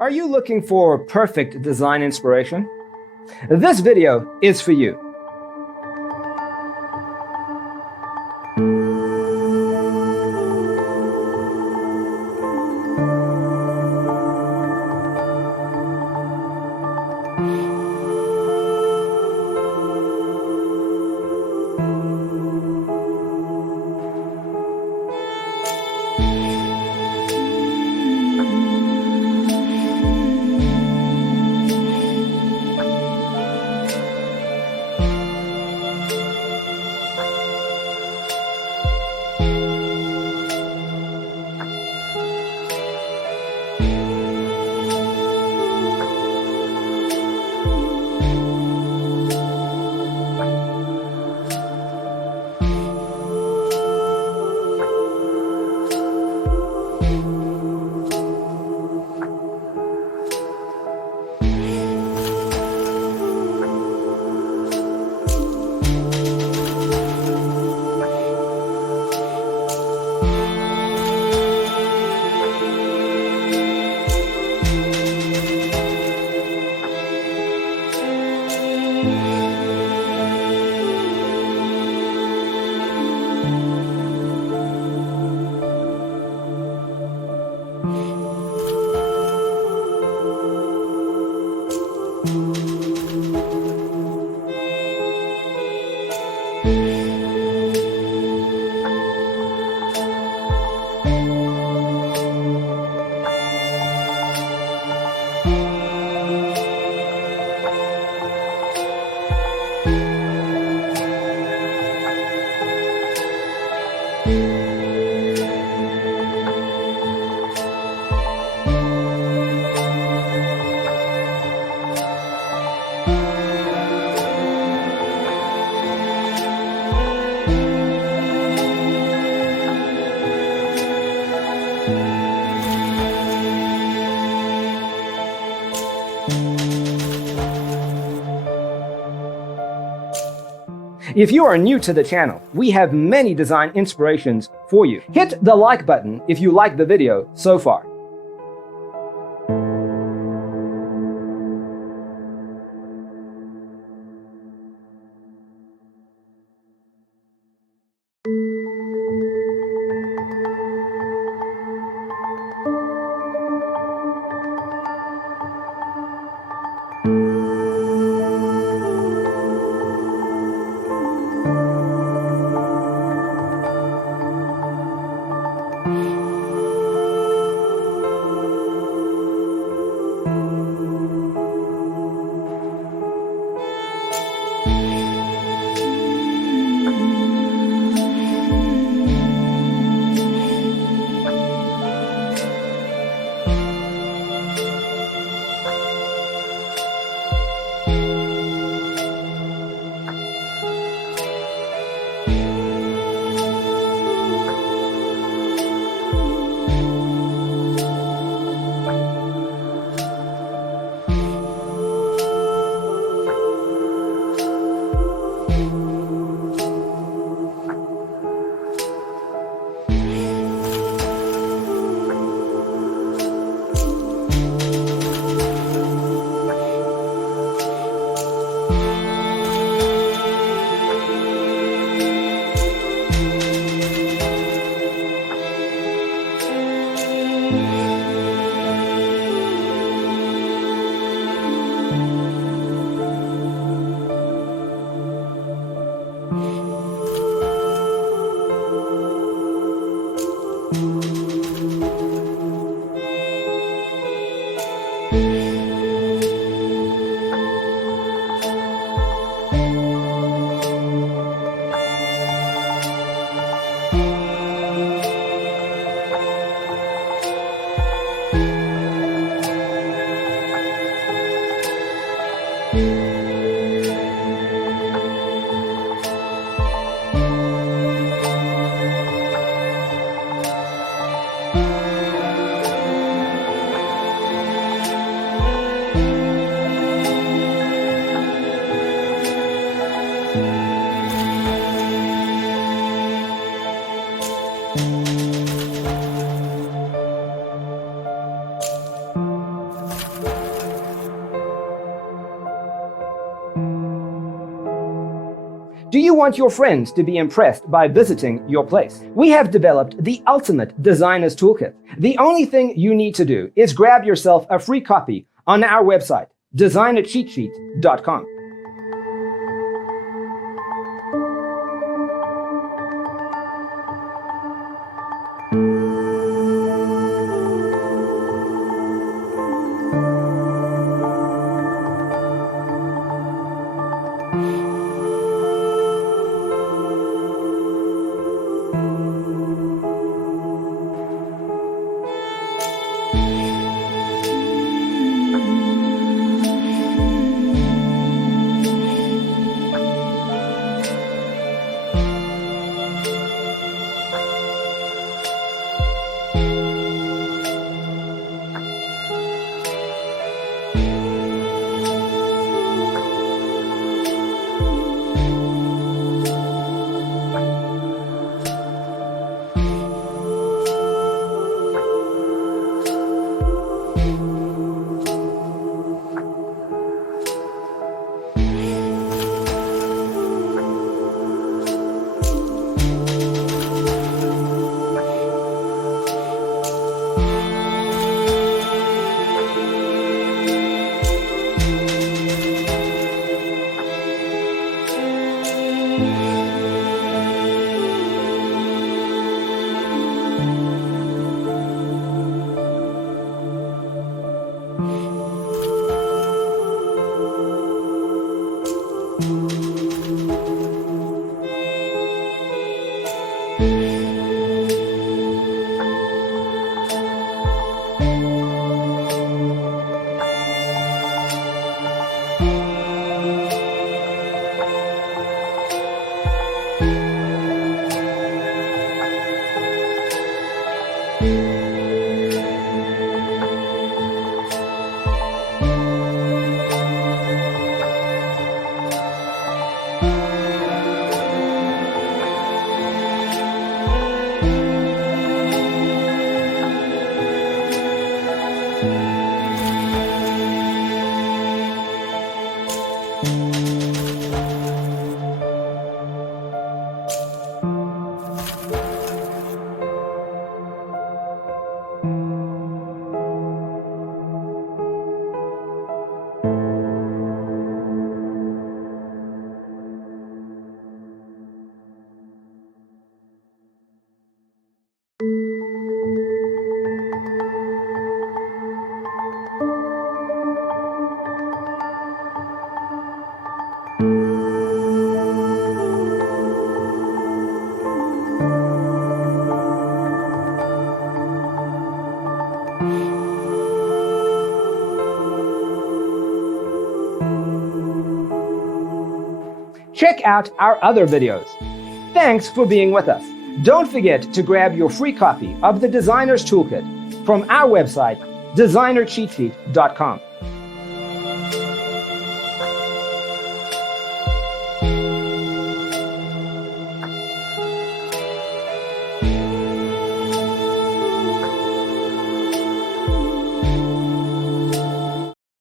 Are you looking for perfect design inspiration? This video is for you. If you are new to the channel, we have many design inspirations for you. Hit the like button if you like the video so far. Do you want your friends to be impressed by visiting your place? We have developed the ultimate designer's toolkit. The only thing you need to do is grab yourself a free copy on our website, designercheatsheet.com. Check out our other videos. Thanks for being with us. Don't forget to grab your free copy of the Designer's Toolkit from our website, designercheatsheet.com.